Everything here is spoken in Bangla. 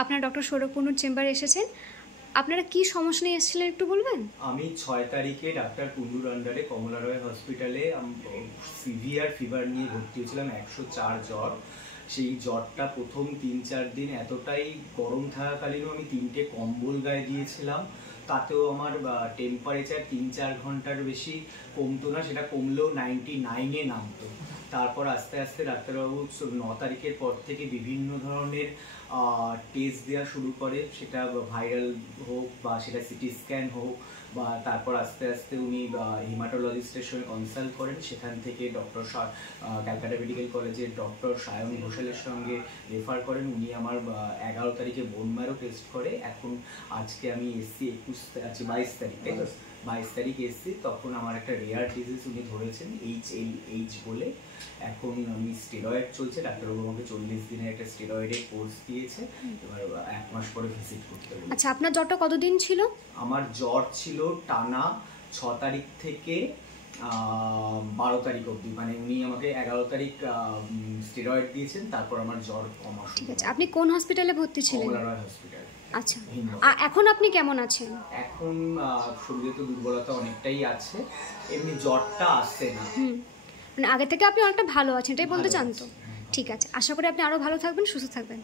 আপনারা ডক্টর সৌরভ কুন্ডুর চেম্বারে এসেছেন। আপনারা কি সমস্যা নিয়ে এসেছিলেন একটু বলবেন? আমি 6 তারিখে ডাক্তার কুন্ডুর আন্ডারে কমলা রয় হসপিটালে সিভিয়ার ফিভার নিয়ে ভর্তি হয়েছিলাম। 104 জ্বর। সেই জ্বরটা প্রথম 3-4 দিন এতটাই গরম থাকাকালীনও আমি 3টে কম্বল গায়ে দিয়েছিলাম, তাতেও আমার টেম্পারেচার 3-4 ঘন্টার বেশি কমতো না, সেটা কমলেও 99-এ নামতো। তারপর আস্তে আস্তে ডাক্তারবাবু 9 তারিখের পর থেকে বিভিন্ন ধরনের টেস্ট দেওয়া শুরু করে, সেটা ভাইরাল হোক বা সেটা সিটি স্ক্যান হোক, বা তারপর আস্তে আস্তে উনি হিমাটোলজিস্টের সঙ্গে কনসাল্ট করেন। সেখান থেকে ডক্টর ক্যালকাটা মেডিকেল কলেজের ডক্টর সায়ন ঘোষালের সঙ্গে রেফার করেন। উনি আমার 11 তারিখে বোন ম্যারো টেস্ট করে। এখন আজকে আমি এসছি 22 তারিখে, 22 তারিখ এসছি। তখন আমার একটা রেয়ার ডিজিজ উনি ধরেছেন, HLH বলে। এখন আমি স্টেরয়েড চলছে, ডাক্তারবাবু আমাকে 40 দিনের একটা স্টেরয়েডের কোর্স দিয়েছে। এবার 1 মাস পরে ভিজিট করতে হবে। আচ্ছা, আপনার জ্বরটা কতদিন ছিল? আমার জ্বর ছিল টানা 6 তারিখ থেকে 12 তারিখ অবধি, মানে উনি আমাকে 11 তারিখ স্টেরয়েড দিয়েছেন, তারপর আমার জ্বর কমা শুরু। ঠিক আছে, আপনি কোন হসপিটালে ভর্তি ছিলেন? কমলা রয় হসপিটাল। আচ্ছা, এখন আপনি কেমন আছেন? এখন শরীরে তো দুর্বলতা অনেকটাই আছে, এমনি জ্বরটা আসছে না। মানে আগে থেকে আপনি অনেকটা ভালো আছেন, এটাই বলতে চান তো? ঠিক আছে, আশা করি আপনি আরো ভালো থাকবেন, সুস্থ থাকবেন।